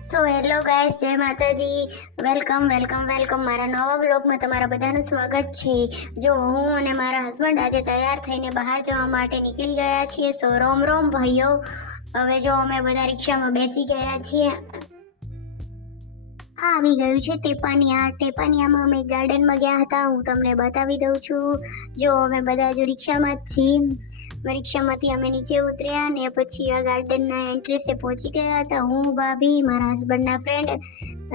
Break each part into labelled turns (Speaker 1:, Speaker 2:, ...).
Speaker 1: So hello guys જય માતાજી welcome welcome welcome મારા નવા બ્લોગમાં તમારા બધાનું સ્વાગત છે. જો હું અને મારા હસબન્ડ આજે તૈયાર થઈને બહાર જવા માટે નીકળી ગયા છીએ. સો રોમ રોમ ભાઈઓ. હવે જો અમે બધા રિક્ષામાં બેસી ગયા છીએ આ આવી ગયું છે ટેપાનિયા. ટેપાનિયામાં અમે ગાર્ડનમાં ગયા હતા. હું તમને બતાવી દઉં છું. જો, અમે બધા જો રિક્ષામાં જ છીએ. રિક્ષામાંથી અમે નીચે ઉતર્યા ને પછી આ ગાર્ડનના એન્ટ્રેસે પહોંચી ગયા હતા. હું, ભાભી, મારા હસબન્ડના ફ્રેન્ડ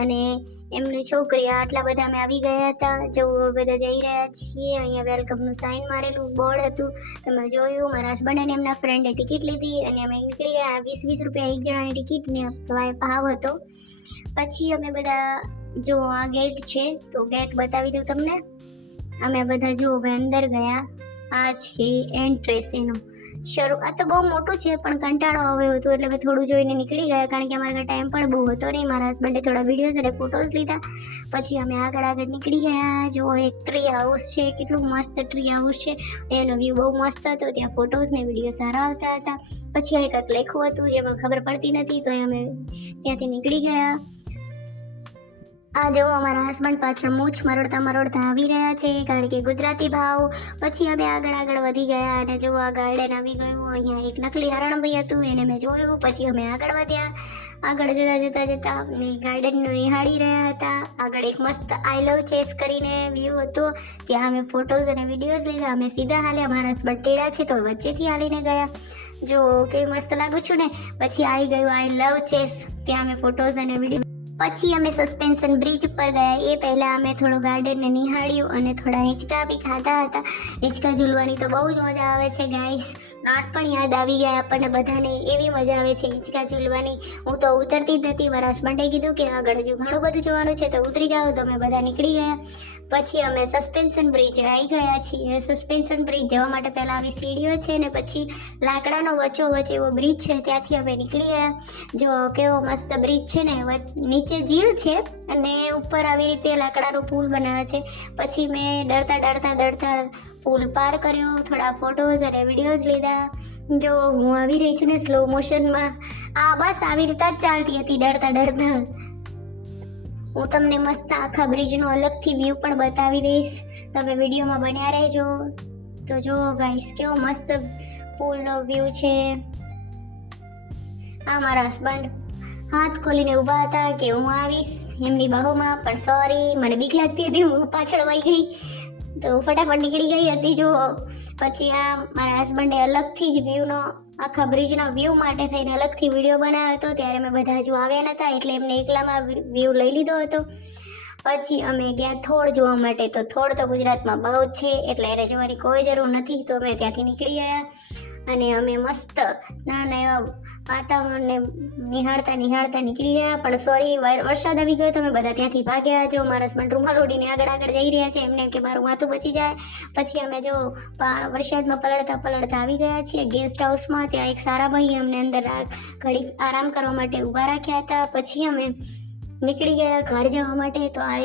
Speaker 1: અને એમની છોકરી, આટલા બધા અમે આવી ગયા હતા. જો બધા જઈ રહ્યા છીએ. અહીંયા વેલકમનું સાઇન મારેલું, બોર્ડ હતું. તમે જોયું, મારા હસબન્ડ અને એમના ફ્રેન્ડે ટિકિટ લીધી અને અમે નીકળી ગયા. વીસ વીસ રૂપિયા એક જણાની ટિકિટને ભાવ હતો. પછી અમે બધા જો આ ગેટ છે, તો ગેટ બતાવી દઉં તમને. અમે બધા જો હવે અંદર ગયા. આ છે એન્ટ્રેસ એનું શરૂ આ તો બહુ મોટું છે, પણ કંટાળો આવ્યો હતો એટલે થોડું જોઈને નીકળી ગયા, કારણ કે અમારા ટાઈમ પણ બહુ હતો નહીં. મારા હસબન્ડે થોડા વિડીયોઝ અને ફોટોઝ લીધા. પછી અમે આગળ આગળ નીકળી ગયા. જો એક ટ્રી હાઉસ છે, કેટલું મસ્ત ટ્રી હાઉસ છે. એનો વ્યૂ બહુ મસ્ત હતો, ત્યાં ફોટોઝ ને વીડિયો સારા આવતા હતા. પછી એક લેખું હતું, જેમાં ખબર પડતી નથી, તો અમે ત્યાંથી નીકળી ગયા. આ જો અમારા હસબન્ડ પાછળ મૂછ મરડતા મરોડતા આવી રહ્યા છે, કારણ કે ગુજરાતી ભાવ પછી અમે આગળ આગળ વધી ગયા અને જો આ ગાર્ડન આવી ગયું, અહીંયા એક નકલી હરણભાઈ હતું, એને મેં જોયું, પછી અમે આગળ વધ્યા. આગળ જતા જતા જતા ને ગાર્ડનનું નિહાળી રહ્યા હતા. આગળ એક મસ્ત આઈ લવ ચેસ કરીને વ્યૂ હતો. ત્યાં અમે ફોટોઝ અને વિડીયોઝ લીધા. અમે સીધા હાલ્યા. મારા હસબન્ડ ટેડા છે તો વચ્ચેથી હાલીને ગયા. જો કેવી મસ્ત લાગુ છું ને. પછી આવી ગયું આઈ લવ ચેસ ત્યાં અમે ફોટોઝ અને વીડિયો પછી અમે સસ્પેન્શન બ્રિજ પર ગયા. એ પહેલાં અમે થોડું ગાર્ડનને નિહાળ્યું અને થોડા હિંચકા બી ખાધા હતા. હિંચકા ઝૂલવાની તો બહુ જ મજા આવે છે ગાઈસ નાનપણ યાદ આવી ગયા આપણને બધાને. એવી મજા આવે છે હિંચકા ઝૂલવાની. હું તો ઉતરતી જ નથી. મારા હસબન્ડે કીધું કે આગળ હજુ ઘણું બધું જોવાનું છે, તો ઉતરી જાઓ. તો અમે બધા નીકળી ગયા. પછી અમે સસ્પેન્શન બ્રિજ આવી ગયા છીએ. સસ્પેન્શન બ્રિજ જવા માટે પહેલાં આવી સીડીઓ છે ને પછી લાકડાનો વચ્ચો વચ્ચે એવો બ્રિજ છે, ત્યાંથી અમે નીકળીએ. જો કેવો મસ્ત બ્રિજ છે ને નીચે ઝીલ છે અને ઉપર આવી રીતે લાકડાનો પુલ બનાવ્યો છે. પછી મેં ડરતા ડરતા ડરતા પુલ પાર કર્યો, થોડા ફોટોઝ અને વિડીયોઝ લીધા. જો હું આવી રહી છું ને સ્લો મોશનમાં આ બસ આવી રીતે જ ચાલતી હતી ડરતા ડરતા. હું તમને મસ્ત આખા બ્રિજનો અલગથી વ્યૂ પણ બતાવી દઈશ. તમે વિડીયોમાં બન્યા રહેજો. તો જો ગાઈસ કેવો મસ્ત પુલનો વ્યૂ છે. આ મારા હસબન્ડ હાથ ખોલીને ઊભા હતા કે હું આવીશ. એમની બહુમાં, પણ સોરી મને બીક લાગતી હતી, હું પાછળ વહી ગઈ. તો ફટાફટ નીકળી ગઈ હતી જો પછી આ મારા હસબન્ડે અલગથી જ વ્યૂનો આખા બ્રિજના વ્યૂ માટે થઈને અલગથી વીડિયો બનાવ્યો હતો. ત્યારે અમે બધા હજુ આવ્યા નહોતા એટલે એમને એકલામાં વ્યૂ લઈ લીધો હતો. પછી અમે ગયા થોડ જોવા માટે, તો થોડ તો ગુજરાતમાં બહુ જ છે, એટલે એને જોવાની કોઈ જરૂર નથી. તો અમે ત્યાંથી નીકળી ગયા અને અમે મસ્ત નાના એવા વાતાવરણને નિહાળતા નિહાળતા નીકળી ગયા, પણ સોરી વરસાદ આવી ગયો તો અમે બધા ત્યાંથી ભાગ્યા જો મારા હસબન્ડ રૂમાલ ઓડીને આગળ આગળ જઈ રહ્યા છે. એમને કે મારું માથું બચી જાય. પછી અમે જો વરસાદમાં પલળતા પલળતા આવી ગયા છીએ ગેસ્ટ હાઉસમાં ત્યાં એક સારા ભાઈ અમને અંદર ઘડી આરામ કરવા માટે ઊભા રાખ્યા હતા. પછી અમે નીકળી ગયા ઘર જવા માટે, તો આ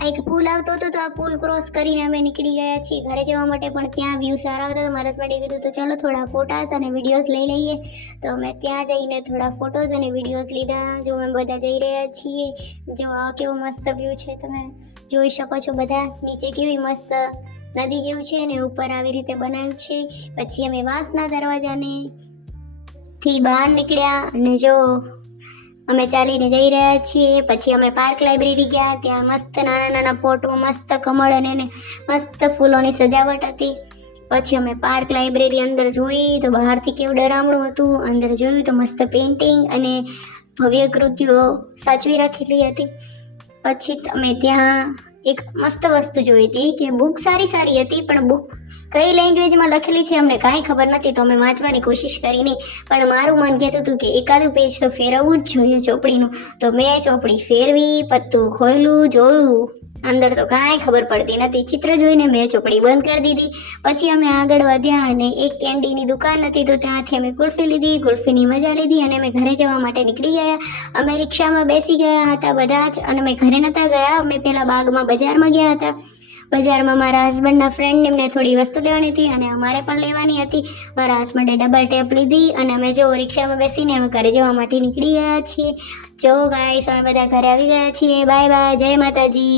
Speaker 1: આ એક પુલ આવતો હતો, તો આ પુલ ક્રોસ કરીને અમે નીકળી ગયા છીએ. ઘરે જવા માટે પણ ત્યાં વ્યૂ સારા આવતા તો મારા હસબન્ડે કીધું, તો ચલો થોડા ફોટાસ અને વિડીયોઝ લઈ લઈએ. તો અમે ત્યાં જઈને થોડા ફોટોઝ અને વિડીયોઝ લીધા. જો અમે બધા જઈ રહ્યા છીએ, જો આ કેવો મસ્ત વ્યૂ છે. તમે જોઈ શકો છો બધા. નીચે કેવી મસ્ત નદી જેવું છે ને, ઉપર આવી રીતે બનાવ્યું છે. પછી અમે વાંસના દરવાજાને થી બહાર નીકળ્યા અને જો અમે ચાલીને જઈ રહ્યા છીએ, પછી અમે પાર્ક લાઇબ્રેરી ગયા, ત્યાં મસ્ત નાના નાના પોટમાં મસ્ત કમળ અને એને મસ્ત ફૂલોની સજાવટ હતી. પછી અમે પાર્ક લાઇબ્રેરી અંદર જોઈ, તો બહારથી કેવું ડરામણું હતું, અંદર જોયું તો મસ્ત પેઇન્ટિંગ અને ભવ્ય કૃતિઓ સાચવી રાખેલી હતી. પછી અમે ત્યાં એક મસ્ત વસ્તુ જોઈ હતી કે બુક સારી સારી હતી, પણ બુક કઈ લેંગ્વેજમાં લખેલી છે અમને કાંઈ ખબર નથી, તો અમે વાંચવાની કોશિશ કરી પણ મારું મન કહેતું હતું કે એકાદું પેજ તો ફેરવવું જ જોઈએ ચોપડીનું. તો મેં ચોપડી ફેરવી, પત્તું ખોલ્યું, જોયું. અંદર તો કાંઈ ખબર પડતી નથી. ચિત્ર જોઈને મેં ચોપડી બંધ કરી દીધી. પછી અમે આગળ વધ્યા અને એક કેન્ડીની દુકાન હતી, તો ત્યાંથી અમે કુલ્ફી લીધી. કુલ્ફીની મજા લીધી અને અમે ઘરે જવા માટે નીકળી ગયા. અમે રિક્ષામાં બેસી ગયા હતા બધા જ અને અમે ઘરે નહોતા ગયા. અમે પહેલાં બાગમાં બજારમાં ગયા હતા. બજારમાં મારા હસબન્ડના ફ્રેન્ડ એમને થોડી વસ્તુ લેવાની હતી અને અમારે પણ લેવાની હતી. મારા હસબન્ડે ડબલ ટેપ લીધી અને અમે જો રિક્ષામાં બેસીને અમે ઘરે જવા માટે નીકળી ગયા છીએ. જો ગાઈસ અમે બધા ઘરે આવી ગયા છીએ. બાય બાય જય માતાજી.